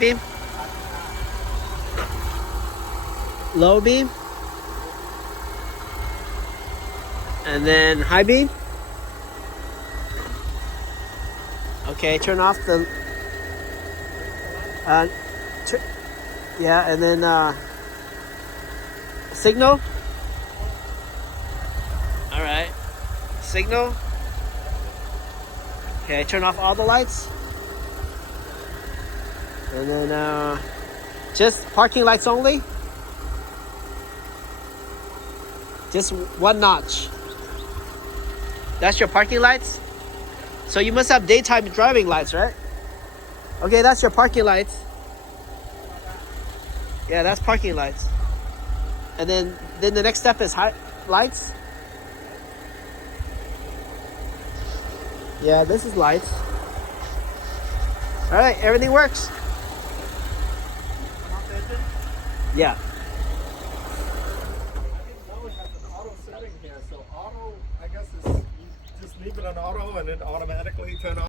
beam, low beam, and then high beam. Okay, turn off the yeah, and then signal. All right, signal. Okay, turn off all the lights. And then just parking lights only. Just one notch. That's your parking lights? So you must have daytime driving lights, right? Okay, that's your parking lights. Yeah, that's parking lights. And then the next step is high lights. Yeah, this is lights. All right, everything works. Yeah. I didn't know it has an auto setting here, so auto, I guess, is you just leave it on auto and it automatically turn on.